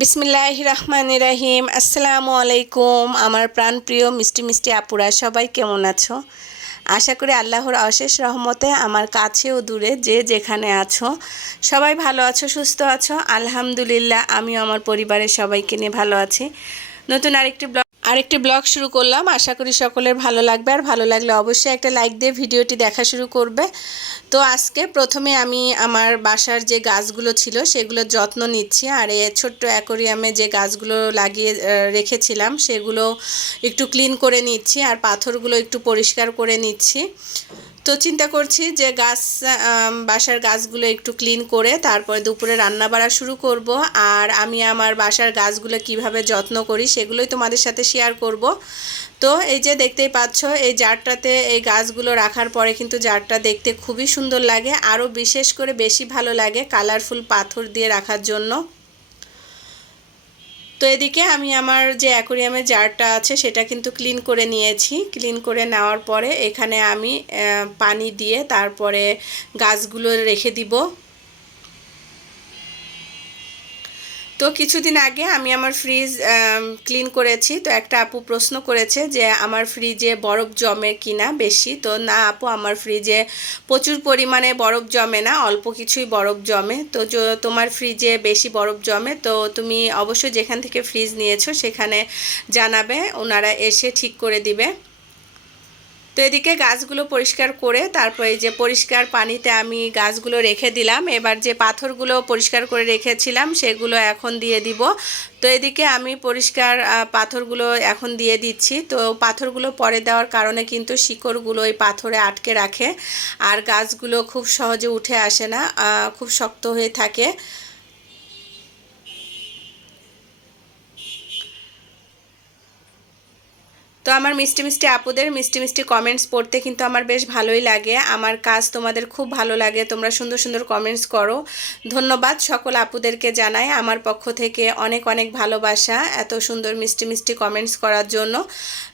বিসমিল্লাহ রহমান রাহিম। আসসালামু আলাইকুম। আমার প্রাণ প্রিয় মিষ্টি মিষ্টি আপুরা, সবাই কেমন আছো? আশা করি আল্লাহর অশেষ রহমতে আমার কাছে ও দূরে যে যেখানে আছো, সবাই ভালো আছো, সুস্থ আছো। আলহামদুলিল্লাহ, আমিও আমার পরিবারের সবাইকে নিয়ে ভালো আছি। নতুন আরেকটি ব্লগ আরেকটি ব্লগ শুরু করলাম। আশা করি সকলের ভালো লাগবে। আর ভালো লাগলে অবশ্যই একটা লাইক দিয়ে ভিডিওটি দেখা শুরু করবে। তো আজকে প্রথমে আমি আমার বাসার যে গাছগুলো ছিল সেগুলোর যত্ন নিচ্ছি। আর এ ছোট্ট অ্যাকোরিয়ামে যে গাছগুলো লাগিয়ে রেখেছিলাম, সেগুলো একটু ক্লিন করে নিচ্ছি। আর পাথরগুলো একটু পরিষ্কার করে নিচ্ছি। তো চিন্তা করছি যে গাছ বাসার গাছগুলো একটু ক্লিন করে তারপরে দুপুরে রান্না বাড়া শুরু করব। আর আমি আমার বাসার গাছগুলো কীভাবে যত্ন করি সেগুলোই তোমাদের সাথে শেয়ার করব। তো এই যে দেখতেই পাচ্ছ, এই জারটাতে এই গাছগুলো রাখার পরে কিন্তু জারটা দেখতে খুবই সুন্দর লাগে। আরও বিশেষ করে বেশি ভালো লাগে কালারফুল পাথর দিয়ে রাখার জন্য। তো এদিকে আমি আমার যে অ্যাকোরিয়ামের জারটা আছে, সেটা কিন্তু ক্লিন করে নিয়েছি। ক্লিন করে নেওয়ার পরে এখানে আমি পানি দিয়ে তারপরে গাছগুলো রেখে দিব। তো কিছুদিন আগে আমি আমার ফ্রিজ ক্লিন করেছি। তো একটা আপু প্রশ্ন করেছে যে, আমার ফ্রিজে বরফ জমে কিনা বেশি? তো না, আপু, আমার ফ্রিজে প্রচুর পরিমাণে বরফ জমে না, অল্প কিছুই বরফ জমে। তো তোমার ফ্রিজে বেশি বরফ জমে, তো তুমি অবশ্যই যেখান থেকে ফ্রিজ নিয়েছো সেখানে জানাবে, ওনারা এসে ঠিক করে দিবে। তো এদিকে গাছগুলো পরিষ্কার করে তারপরে যে পরিষ্কার পানিতে আমি গাছগুলো রেখে দিলাম। এবার যে পাথরগুলো পরিষ্কার করে রেখেছিলাম সেগুলো এখন দিয়ে দিব। তো এদিকে আমি পরিষ্কার পাথরগুলো এখন দিয়ে দিচ্ছি। তো পাথরগুলো পরে দেওয়ার কারণে কিন্তু শিকড়গুলো ওই পাথরে আটকে রাখে। আর গাছগুলো খুব সহজে উঠে আসে না খুব শক্ত হয়ে থাকে। তো আমার মিষ্টি মিষ্টি আপুদের মিষ্টি মিষ্টি কমেন্টস পড়তে কিন্তু আমার বেশ ভালোই লাগে। আমার কাজ তোমাদের খুব ভালো লাগে, তোমরা সুন্দর সুন্দর কমেন্টস করো। ধন্যবাদ সকল আপুদেরকে জানাই আমার পক্ষ থেকে অনেক অনেক ভালোবাসা, এত সুন্দর মিষ্টি মিষ্টি কমেন্টস করার জন্য।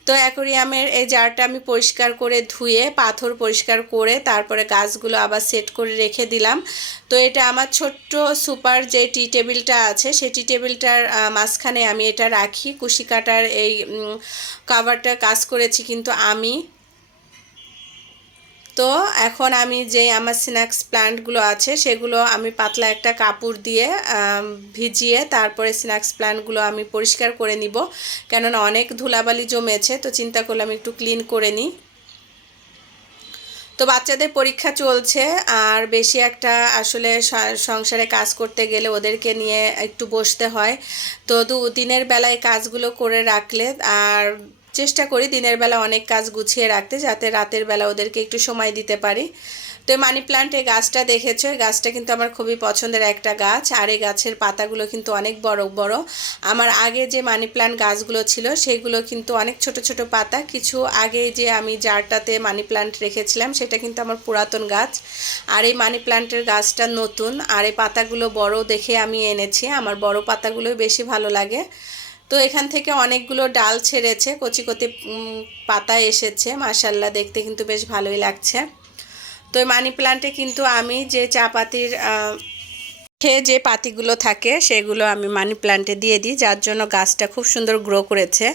তো অ্যাকোরিয়ামের এই জারটা আমি পরিষ্কার করে ধুয়ে, পাথর পরিষ্কার করে, তারপরে গাছগুলো আবার সেট করে রেখে দিলাম। তো এটা আমার ছোট্ট সুপার যে টি টেবিলটা আছে, সেই টি টেবিলটার মাঝখানে আমি এটা রাখি। কুশি কাটার এই কাভারটা কাজ করেছি, কিন্তু আমি তো এখন আমি যে আমার স্ন্যাক্স প্ল্যান্টগুলো আছে, সেগুলো আমি পাতলা একটা কাপড় দিয়ে ভিজিয়ে তারপরে স্ন্যাক্স প্ল্যান্টগুলো আমি পরিষ্কার করে নিব। কেননা অনেক ধুলাবালি জমেছে, তো চিন্তা করলাম একটু ক্লিন করে নিই। তো বাচ্চাদের পরীক্ষা চলছে, আর বেশি একটা আসলে সংসারে কাজ করতে গেলে ওদেরকে নিয়ে একটু বসতে হয়। তো দু, দিনের বেলায় কাজগুলো করে রাখলে, আর চেষ্টা করি দিনের বেলা অনেক কাজ গুছিয়ে রাখতে, যাতে রাতের বেলা ওদেরকে একটু সময় দিতে পারি। তো এই মানি প্লান্ট এই গাছটা দেখেছ? এই গাছটা কিন্তু আমার খুবই পছন্দের একটা গাছ। আর এই গাছের পাতাগুলো কিন্তু অনেক বড় বড়। আমার আগে যে মানি প্লান্ট গাছগুলো ছিল, সেগুলো কিন্তু অনেক ছোট ছোট পাতা। কিছু আগে যে আমি জারটাতে মানি প্লান্ট রেখেছিলাম, সেটা কিন্তু আমার পুরাতন গাছ। আর এই মানি প্লান্টের গাছটা নতুন, আর এই পাতাগুলো বড় দেখে আমি এনেছি। আমার বড় পাতাগুলোই বেশি ভালো লাগে। তো এখান থেকে অনেকগুলো ডাল ছেড়েছে কচি কচি পাতা এসেছে মাসাল্লাহ দেখতে কিন্তু বেশ ভালোই লাগছে। তো এই মানি প্লান্টে কিন্তু আমি যে চা পাতির খেয়ে যে পাতিগুলো থাকে সেগুলো আমি মানি প্লান্টে দিয়ে দিই, যার জন্য গাছটা খুব সুন্দর গ্রো করেছে।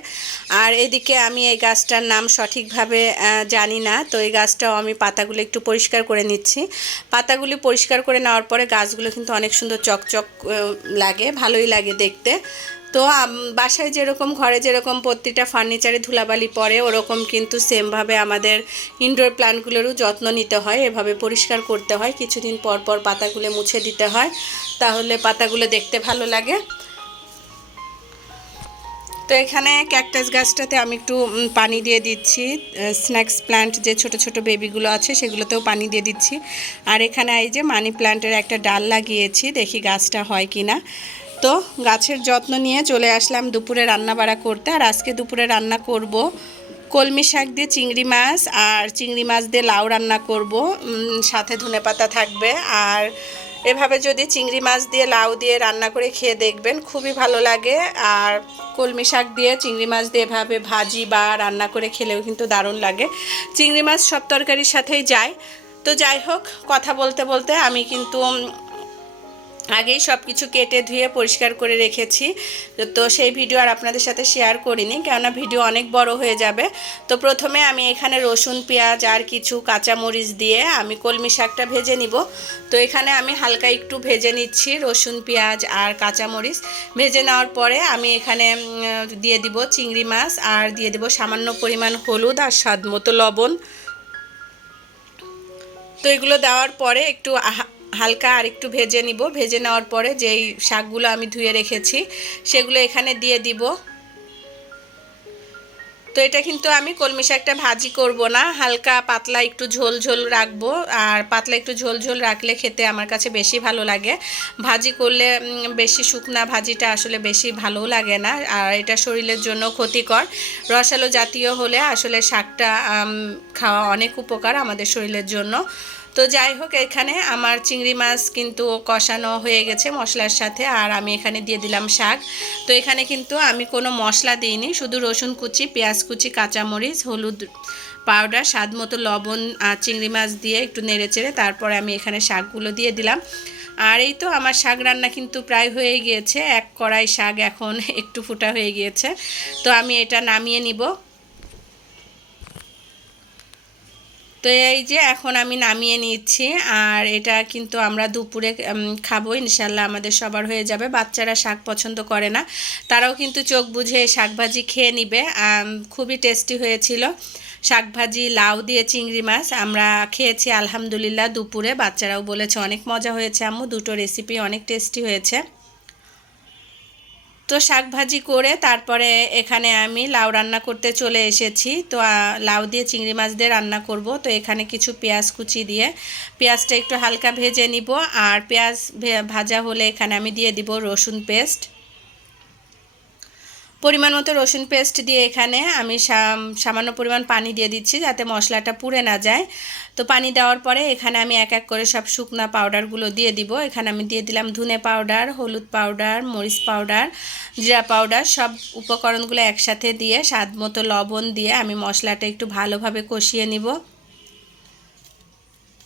আর এদিকে আমি এই গাছটার নাম সঠিকভাবে জানি না, তো এই গাছটাও আমি পাতাগুলো একটু পরিষ্কার করে নিচ্ছি। পাতাগুলি পরিষ্কার করে নেওয়ার পরে গাছগুলো কিন্তু অনেক সুন্দর চকচক লাগে, ভালোই লাগে দেখতে। তো বাসায় যেরকম, ঘরে যেরকম প্রতিটা ফার্নিচারে ধুলাবালি পড়ে, ওরকম কিন্তু সেমভাবে আমাদের ইনডোর প্ল্যান্টগুলোরও যত্ন নিতে হয়। এভাবে পরিষ্কার করতে হয়। কিছুদিন পর পর পাতাগুলো মুছে দিতে হয়। তাহলে পাতাগুলো দেখতে ভালো লাগে। তো এখানে ক্যাকটাস গাছটাতে আমি একটু পানি দিয়ে দিচ্ছি। স্ন্যাক্স প্ল্যান্ট যে ছোট ছোট বেবিগুলো আছে, সেগুলোতেও পানি দিয়ে দিচ্ছি। আর এখানে এই যে মানি প্ল্যান্টের একটা ডাল লাগিয়েছি, দেখি গাছটা হয় কি না তো গাছের যত্ন নিয়ে চলে আসলাম দুপুরে রান্না বাড়া করতে। আর আজকে দুপুরে রান্না করব কলমি শাক দিয়ে চিংড়ি মাছ আর চিংড়ি মাছ দিয়ে লাউ রান্না করব। সাথে ধনেপাতা থাকবে। আর এভাবে যদি চিংড়ি মাছ দিয়ে লাউ দিয়ে রান্না করে খেয়ে দেখবেন, খুবই ভালো লাগে। আর কলমি শাক দিয়ে, চিংড়ি মাছ দিয়ে এভাবে ভাজি বা রান্না করে খেলেও কিন্তু দারুণ লাগে। চিংড়ি মাছ সব তরকারির সাথেই যায়। তো যাই হোক, কথা বলতে বলতে আমি কিন্তু আগেই সব কিছু কেটে ধুয়ে পরিষ্কার করে রেখেছি। তো সেই ভিডিও আর আপনাদের সাথে শেয়ার করিনি, কেননা ভিডিও অনেক বড় হয়ে যাবে। তো প্রথমে আমি এখানে রসুন, পেঁয়াজ আর কিছু কাঁচামরিচ দিয়ে আমি কলমি শাকটা ভেজে নিব। তো এখানে আমি হালকা একটু ভেজে নিচ্ছি রসুন, পেঁয়াজ আর কাঁচামরিচ। ভেজে নেওয়ার পরে আমি এখানে দিয়ে দিব চিংড়ি মাছ আর দিয়ে দিব সামান্য পরিমাণ হলুদ আর স্বাদ মতো লবণ। তো এগুলো দেওয়ার পরে একটু হালকা আর একটু ভেজে নিব। ভেজে নেওয়ার পরে যেই শাকগুলো আমি ধুয়ে রেখেছি, সেগুলো এখানে দিয়ে দিব। তো এটা কিন্তু আমি কলমি শাকটা ভাজি করব না। হালকা পাতলা একটু ঝোল ঝোল রাখব। আর পাতলা একটু ঝোল ঝোল রাখলে খেতে আমার কাছে বেশি ভালো লাগে। ভাজি করলে বেশি শুকনা ভাজিটা আসলে বেশি ভালো লাগে না। আর এটা শরীরের জন্য ক্ষতিকর। রসালো জাতীয় হলে আসলে শাকটা খাওয়া অনেক উপকার আমাদের শরীরের জন্য। তো যাই হোক, এখানে আমার চিংড়ি মাছ কিন্তু কষানো হয়ে গেছে মশলার সাথে, আর আমি এখানে দিয়ে দিলাম শাক। তো এখানে কিন্তু আমি কোনো মশলা দিইনি, শুধু রসুন কুচি, পেঁয়াজ কুচি, কাঁচামরিচ, হলুদ পাউডার, স্বাদ মতো লবণ আর চিংড়ি মাছ দিয়ে একটু নেড়ে চেড়ে তারপরে আমি এখানে শাকগুলো দিয়ে দিলাম। আর এই তো আমার শাক রান্না কিন্তু প্রায় হয়ে গিয়েছে, এক কড়াই শাক এখন একটু ফুটা হয়ে গিয়েছে। তো আমি এটা নামিয়ে নিব। তো এই যে এখন আমি নামিয়ে নিচ্ছি, আর এটা কিন্তু আমরা দুপুরে খাব ইনশাল্লাহ আমাদের সবার হয়ে যাবে। বাচ্চারা শাক পছন্দ করে না, তারাও কিন্তু চোখ বুঝে শাকভাজি খেয়ে নিবে। খুবই টেস্টি হয়েছিল। শাকভাজি লাউ দিয়ে চিংড়ি মাছ আমরা খেয়েছি, আলহামদুলিল্লাহ, দুপুরে। বাচ্চারাও বলেছে, অনেক মজা হয়েছে আম্মু, দুটো রেসিপি অনেক টেস্টি হয়েছে। তো শাক ভাজি করে তারপরে এখানে আমি লাউ রান্না করতে চলে এসেছি। তো লাউ দিয়ে চিংড়ি মাছ দিয়ে রান্না করব। তো, এখানে কিছু পেঁয়াজ কুচি দিয়ে পেঁয়াজটা একটু হালকা ভেজে নিব। আর পেঁয়াজ ভাজা হলে এখানে আমি দিয়ে দিব রসুন পেস্ট। পরিমাণ মতো রসুন পেস্ট দিয়ে এখানে আমি সাম- সামান্য পরিমাণ পানি দিয়ে দিচ্ছি যাতে মশলাটা পুড়ে না যায়। তো পানি দেওয়ার পরে এখানে আমি এক এক করে সব শুকনা পাউডারগুলো দিয়ে দিব। এখানে আমি দিয়ে দিলাম ধুনে পাউডার হলুদ পাউডার মরিচ পাউডার জিরা পাউডার সব উপকরণগুলো একসাথে দিয়ে স্বাদ মতো লবণ দিয়ে আমি মশলাটা একটু ভালোভাবে কষিয়ে নিব।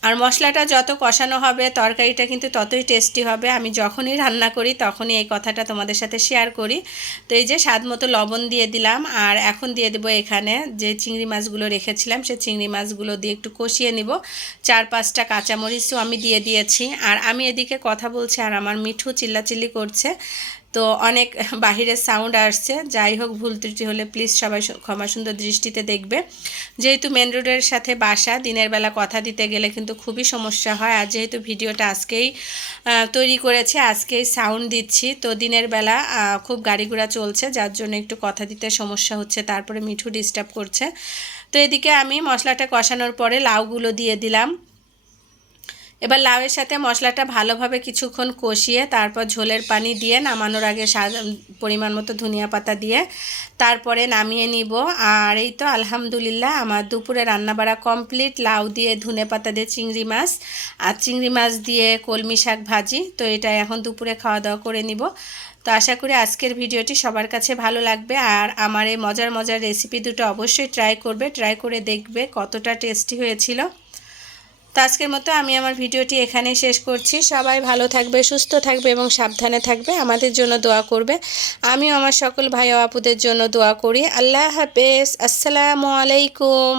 আর মশলাটা যত কষানো হবে, তরকারিটা কিন্তু ততই টেস্টি হবে। আমি যখনই রান্না করি, তখনই এই কথাটা তোমাদের সাথে শেয়ার করি। তো এই যে স্বাদ মতো লবণ দিয়ে দিলাম, আর এখন দিয়ে দেবো এখানে যে চিংড়ি মাছগুলো রেখেছিলাম সেই চিংড়ি মাছগুলো দিয়ে একটু কষিয়ে নিব। চার পাঁচটা কাঁচামরিচও আমি দিয়ে দিয়েছি। আর আমি এদিকে কথা বলছি, আর আমার মিঠু চিল্লাচিল্লি করছে। তো অনেক বাহিরের সাউন্ড আসছে। যাই হোক, ভুল ত্রুটি হলে প্লিজ সবাই ক্ষমা সুন্দর দৃষ্টিতে দেখবে। যেহেতু মেন রোডের সাথে বাসা, দিনের বেলা কথা দিতে গেলে কিন্তু খুবই সমস্যা হয়। আর যেহেতু ভিডিওটা আজকেই তৈরি করেছে, আজকেই সাউন্ড দিচ্ছি, তো দিনের বেলা খুব গাড়ি ঘোড়া চলছে, যার জন্য একটু কথা দিতে সমস্যা হচ্ছে, তারপরে মিঠু ডিস্টার্ব করছে। তো এদিকে আমি মশলাটা কষানোর পরে লাউগুলো দিয়ে দিলাম। এবার লাউয়ের সাথে মশলাটা ভালোভাবে কিছুক্ষণ কষিয়ে তারপর ঝোলের পানি দিয়ে নামানোর আগে পরিমাণ মতো ধনিয়া পাতা দিয়ে তারপরে নামিয়ে নিব। আর এই তো আলহামদুলিল্লাহ আমার দুপুরে রান্নাবাড়া কমপ্লিট। লাউ দিয়ে ধনে পাতা দিয়ে চিংড়ি মাছ আর চিংড়ি মাছ দিয়ে কলমি শাক ভাজি। তো এটা এখন দুপুরে খাওয়া দাওয়া করে নিব। তো আশা করি আজকের ভিডিওটি সবার কাছে ভালো লাগবে। আর আমার এই মজার মজার রেসিপি দুটো অবশ্যই ট্রাই করবে। ট্রাই করে দেখবে কতটা টেস্টি হয়েছিল। তো আজকের মতো আমি আমার ভিডিওটি এখানে শেষ করছি। সবাই ভালো থাকবে, সুস্থ থাকবে এবং সাবধানে থাকবে, আমাদের জন্য দোয়া করবে। আমিও আমার সকল ভাই ও আপুদের জন্য দোয়া করি। আল্লাহ হাফেজ। আসসালামু আলাইকুম।